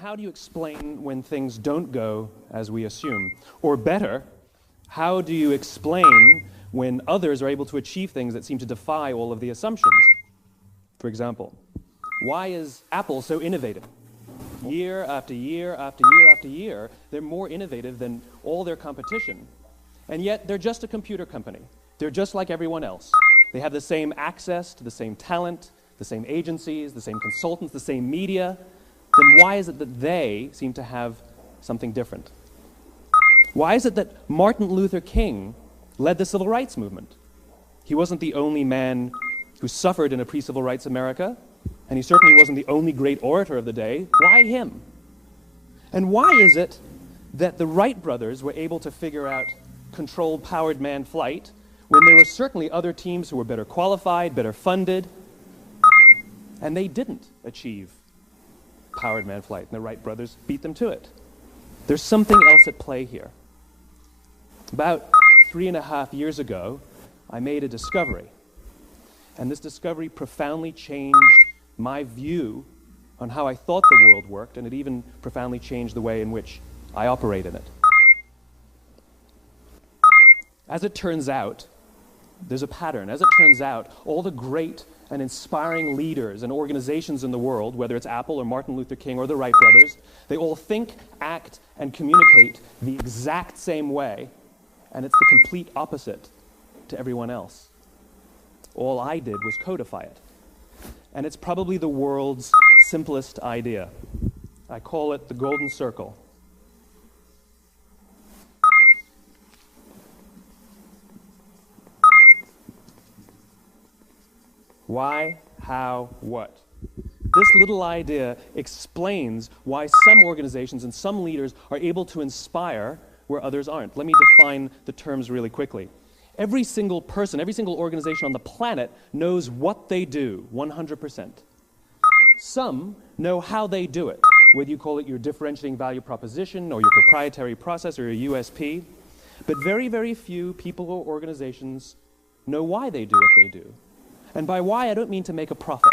How do you explain when things don't go as we assume? Or better, how do you explain when others are able to achieve things that seem to defy all of the assumptions? For example, why is Apple so innovative? Year after year after year after year, they're more innovative than all their competition. And yet, they're just a computer company. They're just like everyone else. They have the same access to the same talent, the same agencies, the same consultants, the same media. Then why is it that they seem to have something different? Why is it that Martin Luther King led the civil rights movement? He wasn't the only man who suffered in a pre-civil rights America, and he certainly wasn't the only great orator of the day. Why him? And why is it that the Wright brothers were able to figure out controlled powered manned flight when there were certainly other teams who were better qualified, better funded, and they didn't achieve powered manned flight, and the Wright brothers beat them to it? There's something else at play here. About 3.5 years ago, I made a discovery, and this discovery profoundly changed my view on how I thought the world worked, and it even profoundly changed the way in which I operate in it. As it turns out, there's a pattern. As it turns out, all the great and inspiring leaders and organizations in the world, whether it's Apple or Martin Luther King or the Wright brothers, they all think, act, and communicate the exact same way, and it's the complete opposite to everyone else. All I did was codify it. And it's probably the world's simplest idea. I call it the golden circle. Why, how, what? This little idea explains why some organizations and some leaders are able to inspire where others aren't. Let me define the terms really quickly. Every single person, every single organization on the planet knows what they do, 100%. Some know how they do it, whether you call it your differentiating value proposition or your proprietary process or your USP. But very, very few people or organizations know why they do what they do. And by why, I don't mean to make a profit.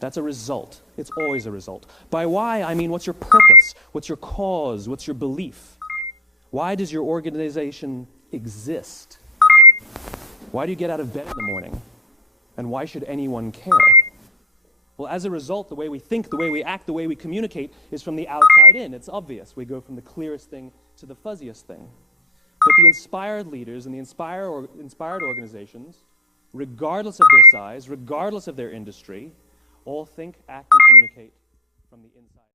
That's a result. It's always a result. By why, I mean what's your purpose? What's your cause? What's your belief? Why does your organization exist? Why do you get out of bed in the morning? And why should anyone care? Well, as a result, the way we think, the way we act, the way we communicate is from the outside in. It's obvious. We go from the clearest thing to the fuzziest thing. But the inspired leaders and the inspired organizations, regardless of their size, regardless of their industry, all think, act, and communicate from the inside.